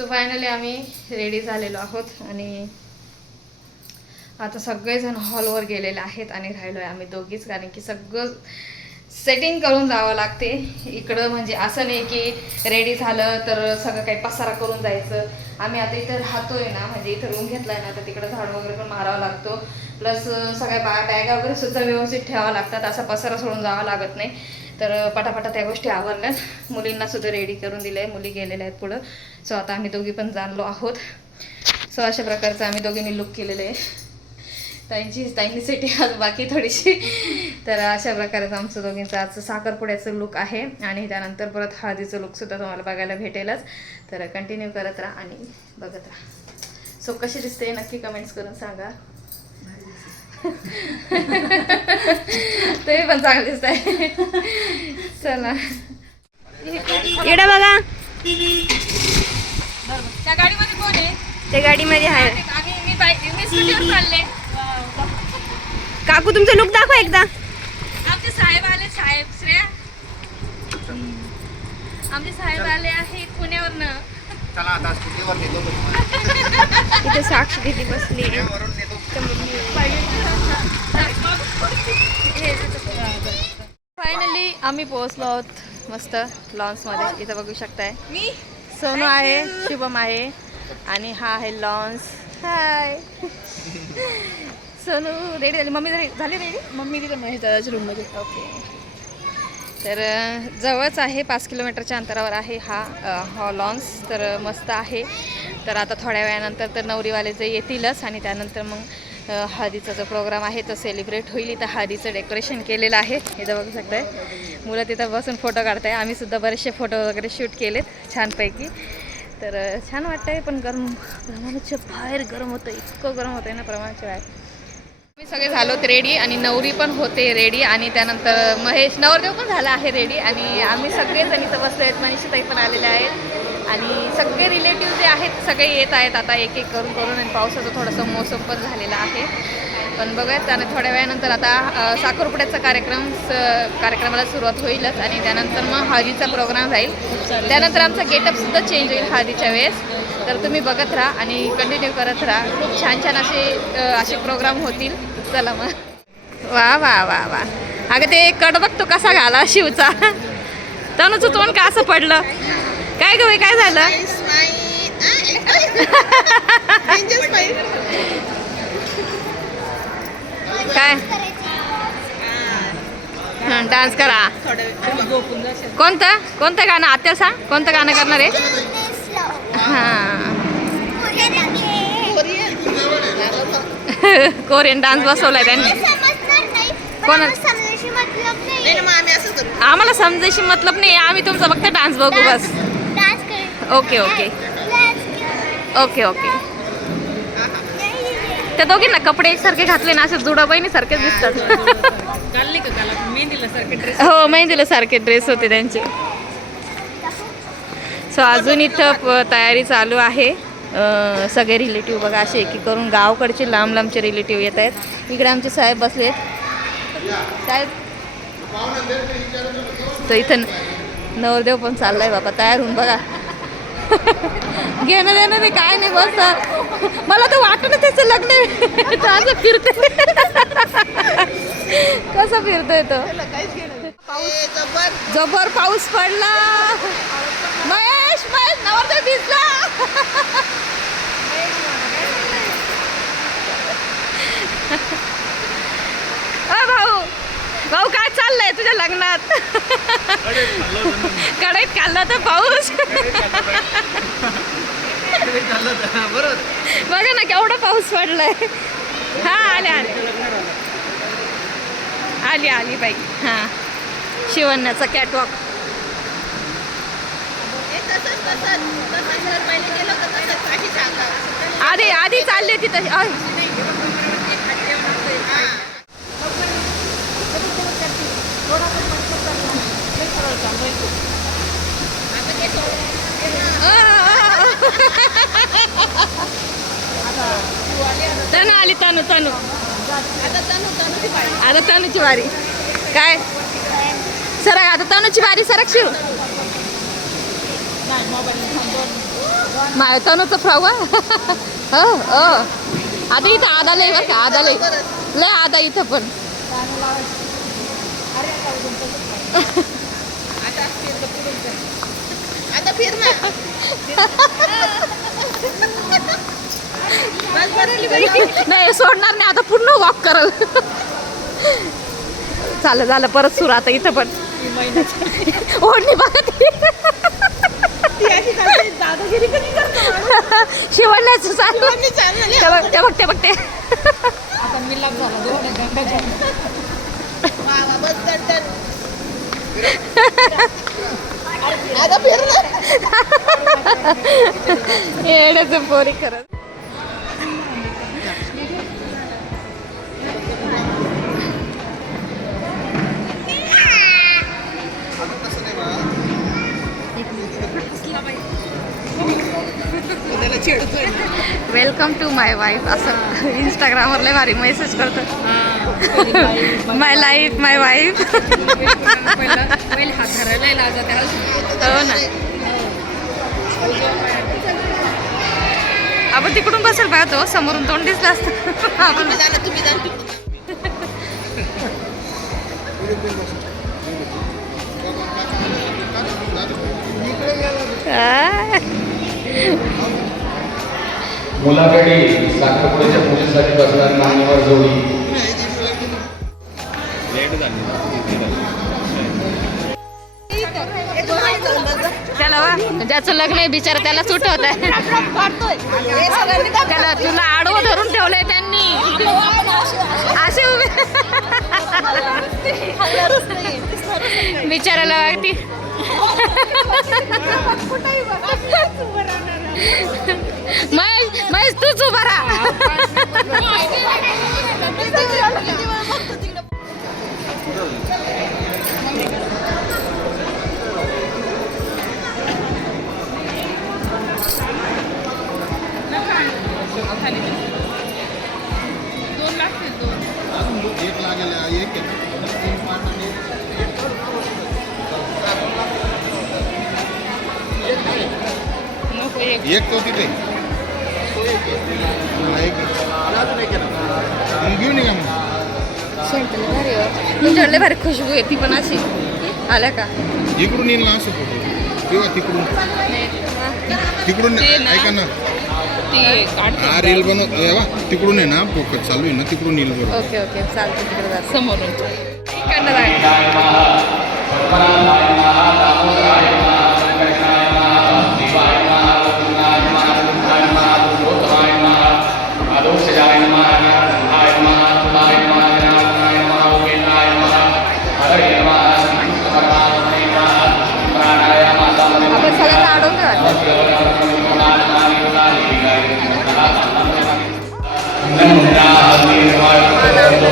So finally आम्ही ready झालेलो आहोत आणि आता सगळेजण हॉलवर गेलेले आहेत आणि राहिलो आहे आम्ही दोघीच कारण की सगळं सेटिंग करून जावं लागते. इकडं म्हणजे असं नाही की रेडी झालं तर सगळं काही पसारा करून जायचं. आम्ही आता इथं राहतोय ना म्हणजे इथं रूम घेतला आहे ना तर तिकडं झाड वगैरे पण मारावा लागतो. प्लस सगळ्या बा बॅगा वगैरे सुद्धा व्यवस्थित ठेवावं लागतात असा पसारा सोडून जावा लागत नाही. तर पटापटा त्या गोष्टी आवरल्यात मुलींना सुद्धा रेडी करून दिलंय. मुली गेलेल्या आहेत पुढं. सो आता आम्ही दोघी पण जाणलो आहोत. सो अशा प्रकारचं आम्ही दोघींनी लुक केलेलं आहे. ताईंची ताईंनी सिटी आज बाकी थोडीशी. तर अशा प्रकारचं आमचं दोघींचं आज साखरपुड्याचं लुक आहे. आणि त्यानंतर परत हळदीचं लुकसुद्धा तुम्हाला बघायला भेटेलच. तर कंटिन्यू करत राहा आणि बघत राहा. सो कशी दिसते नक्की कमेंट्स करून सांगा. ते पण चांगलं दिसत आहे चला. इकडे बघा. त्या गाडीमध्ये कोण आहे? त्या गाडीमध्ये आहे. आणि मी बाईक मी स्कूटीवर चालले. काकू तुमचं लुक दाखवा एकदा. आमचे साहेब आले साहेब श्रेया. आमचे साहेब आले आहेत पुण्यावरनं. चला आता स्कूटीवर नेतो तुम्हाला इथे साक्षी दिदी बसली. फायनली आम्ही पोहोचलो आहोत मस्त लॉन्समध्ये इथं बघू शकताय. मी? सोनू आहे शुभम आहे आणि हा आहे लॉन्स हाय सोनू रेडी झाली? मम्मी झाली झाली रेडी मम्मी तिथं महेश दादाच्या रूममध्ये ओके तर जवळच आहे पाच किलोमीटरच्या अंतरावर आहे हा हा लॉन्स तर मस्त आहे. तर आता थोड्या वेळानंतर तर नवरीवाले जे येतीलच आणि त्यानंतर मग हळदीचा जो प्रोग्राम आहे तो सेलिब्रेट होईल. इथं हळदीचं डेकोरेशन केलेलं आहे. इथं बघू शकताय. मुलं तिथं बसून फोटो काढताय. आम्ही सुद्धा बरेचसे फोटो वगैरे शूट केलेत छानपैकी. तर छान वाटतंय पण गरम प्रमाणाच्या बाहेर गरम होतं. इतकं गरम होतंय ना प्रमाणाच्या बाहेर. आम्ही सगळे झालोत रेडी आणि नवरी पण होते रेडी आणि त्यानंतर महेश नवरदेव पण झाला आहे रेडी आणि आम्ही सगळेजण इथं बसलो आहेत मनीषाताई पण आलेले आहेत. आणि सगळे रिलेटिव्ह जे आहेत सगळे येत आहेत आता एक एक करून करून आणि पावसाचं थोडंसं मोसम पण झालेला आहे. पण बघूयात आणि थोड्या वेळानंतर आता साखरपुड्याचा कार्यक्रम स- कार्यक्रमाला सुरुवात होईलच आणि त्यानंतर मग हळदीचा प्रोग्राम राहील. त्यानंतर आमचा गेटअपसुद्धा चेंज होईल हळदीच्या वेळेस. तर तुम्ही बघत राहा आणि कंटिन्यू करत राहा. खूप छान छान असे असे प्रोग्राम होतील. चला मग. वा वा वा वा. अगं ते कड बघतो कसा घाला शिवचा. तनुचं तोंड का असं पडलं? काय गं बाई, काय झालं? काय? डान्स करा. कोणतं? कोणतं गाणं? आत्या सांग. कोणतं गाणं करणार आहे? हां. कोरियन डान्स बसवलाय त्यांनी. कोण? आम्हाला समजायची मतलब नाही. आम्ही तुमचा फक्त डान्स बघू बस. ओके ओके ओके ओके त्या दोघींना कपडे एकसारखे घातले ना असे जुडा बहिणी सारखेच दिसतात हो मेहंदीला सारखे ड्रेस होते त्यांचे. सो अजून इथं तयारी चालू आहे. सगळे रिलेटिव्ह बघा असे एक एक करून गावकडचे लांब लांबचे रिलेटिव्ह येत आहेत. इकडे आमचे साहेब बसले साहेब तर इथं नवरदेव पण चाललाय बाबा तयार होऊन बघा. घेणं देणं नाही काय नाही बस. मला तर वाटत त्याचं लग्न असं फिरते कसं फिरतोय तो? जबर पाऊस पडला. महेश महेश नवरदेव भिजला. भाऊ. भाऊ काय चाललंय तुझ्या लग्नात? कढईत खाल्ला तर पाऊस? बघा ना केवढा पाऊस पडलाय. हा आले आले आली आली बाई. हा. शिवण्याचा कॅटवॉक आधी आधी चालली तिथं तनु आली तनु तनु. आता तनुची वारी. काय? सरक आता तनुची वारी सरक शिव माय तनूचं फ्रॉक हो? हो आता इथं आधा लय बरं का आधा लय. लय आधा इथं पण. आता फिर ना नाही सोडणार नाही आता पूर्ण वॉक करल. झालं झालं परत सुरू आता इथं पण. ओढणी बघा ती दादागिरी कधी करतो शिवण्याचं चालू. ते बघ ते आता पोरी करत वेलकम टू माय वाईफ असं इंस्टाग्रामवर लय भारी मेसेज करतो माय लाईफ माय वाईफ हो ना. आपण तिकडून बसेल पाहिजे तो समोरून तोंड दिसलं असतं. आपण. मुलाकडे साखरपुड्याच्या पूजेसाठी बसणार मान्यवर जोडी. वा लग्न आहे बिचारा त्याला सुटवत आहे. त्याला तुला आडवं धरून ठेवलंय त्यांनी. असे उभे. बिचाराला वागती. महेश महेश तूच उभा राहा. एक लागेल एक तीन आणि एक तो तिथे मग घेऊन ये मग तुमच्याकडले भारी खुशबू आहे ती पण अशी आल्या का इकडून येईल ना असं फोटो किंवा तिकडून तिकडून ऐका ना हा रील बनव हे बघा, तिकडून आहे ना फोकस चालू आहे ना तिकडून येईल बरोबर ओके ओके चालतं तिकडे जा समोरून. इकडनं जायचं.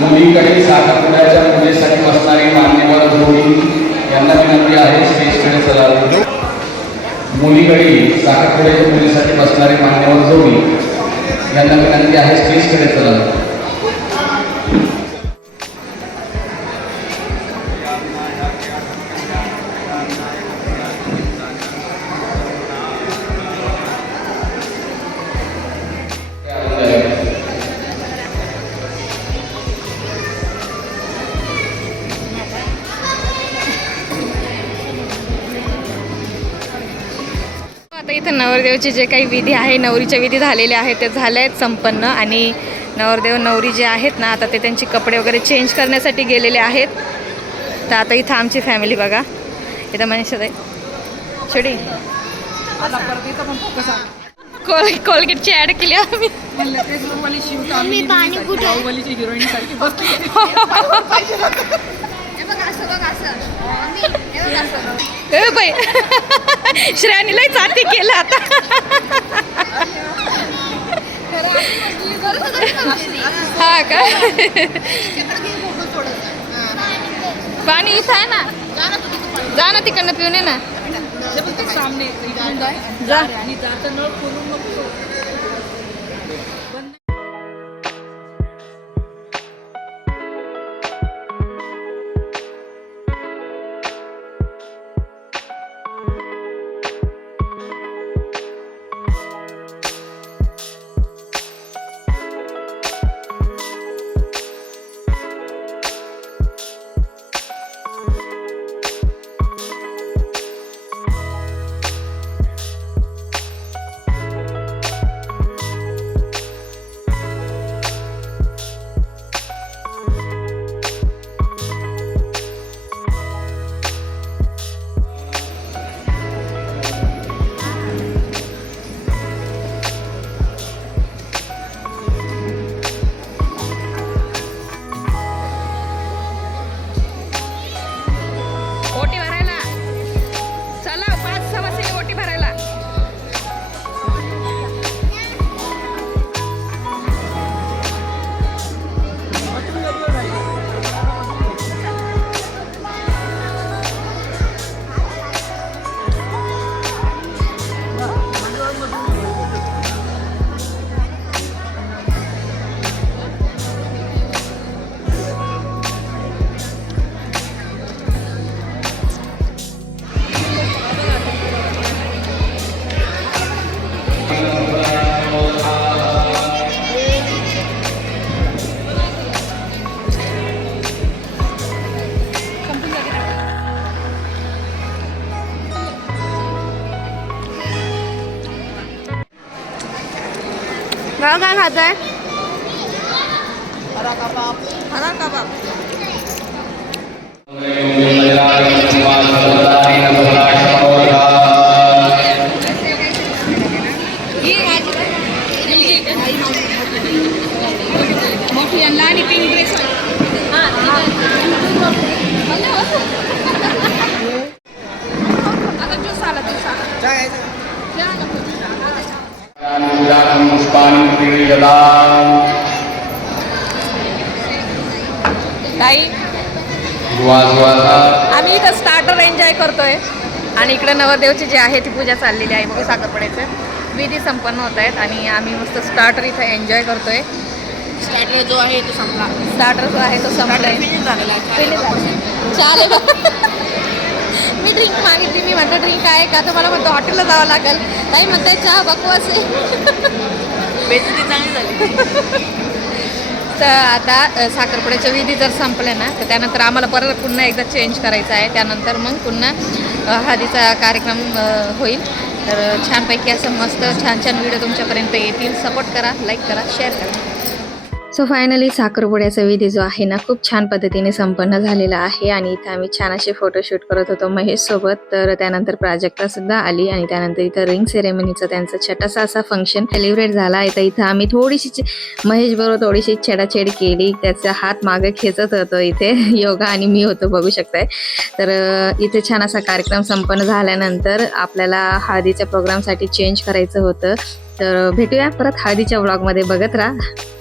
मुलीकडे साखरपुड्याच्या पूजेसाठी बसणारी मान्यवर जोडी यांना विनंती आहे स्टेजकडे चला. मुलीकडे साखरपुड्याच्या पूजेसाठी बसणारी मान्यवर जोडी यांना विनंती आहे स्टेजकडे चला. इथं नवरदेवचे जे काही विधी आहे नवरीच्या विधी झालेले आहेत ते झाले आहेत संपन्न. आणि नवरदेव नवरी जे आहेत ना आता ते त्यांचे कपडे वगैरे चेंज करण्यासाठी गेलेले आहेत. तर आता इथं आमची फॅमिली बघा. इथं मनीषा ताई. छोडी कोल कोलगेटची ॲड केली आम्ही. मी पाणी कुठे ए बाई. श्रेयानीलाही चाती केलं आता. हा का? पाणी इथं आहे ना. जा ना तिकडनं पिऊन ये ना. जा. भाऊ काय खातोय? मोठी आम्ही इथं स्टार्टर एन्जॉय करतोय. आणि इकडे नवरदेवची जी आहे ती पूजा चाललेली आहे. बघू साखरपड्याचं. विधी संपन्न होत आहेत आणि आम्ही मस्त स्टार्टर इथं एन्जॉय करतोय. स्टार्टर जो आहे तो संपला. स्टार्टर जो आहे तो झाला. चालेल. मी ड्रिंक मागितली. मी म्हणतो ड्रिंक आहे का? तर मला म्हणतो हॉटेलला जावं लागेल. ताई म्हणताय चहा बकवास आहे बेजती चांगली झाली. तर आता साखरपुड्याच्या विधी जर संपल्या ना तर त्यानंतर आम्हाला परत पुन्हा एकदा चेंज करायचं आहे. त्यानंतर मग पुन्हा हळदीचा कार्यक्रम होईल. तर छानपैकी असं मस्त छान छान व्हिडिओ तुमच्यापर्यंत येतील. सपोर्ट करा लाईक करा शेअर करा. सो फायनली साखरपुड्याचा विधी जो आहे ना खूप छान पद्धतीने संपन्न झालेला आहे. आणि इथं आम्ही छान असे फोटोशूट करत होतो महेशसोबत. तर त्यानंतर प्राजक्ता सुद्धा आली आणि त्यानंतर इथं रिंग सेरेमनीचं त्यांचं छटासा असा फंक्शन सेलिब्रेट झाला. इथं इथं आम्ही थोडीशी महेश बरोबर थोडीशी छेडाछेड केली. त्याचा हात मागे खेचत होतो इथे. योगा आणि मी होतो बघू शकताय. तर इथे छान असा कार्यक्रम संपन्न झाल्यानंतर आपल्याला हळदीच्या प्रोग्रामसाठी चेंज करायचं होतं. तर भेटूया. परत हळदीच्या ब्लॉगमध्ये बघत राहा.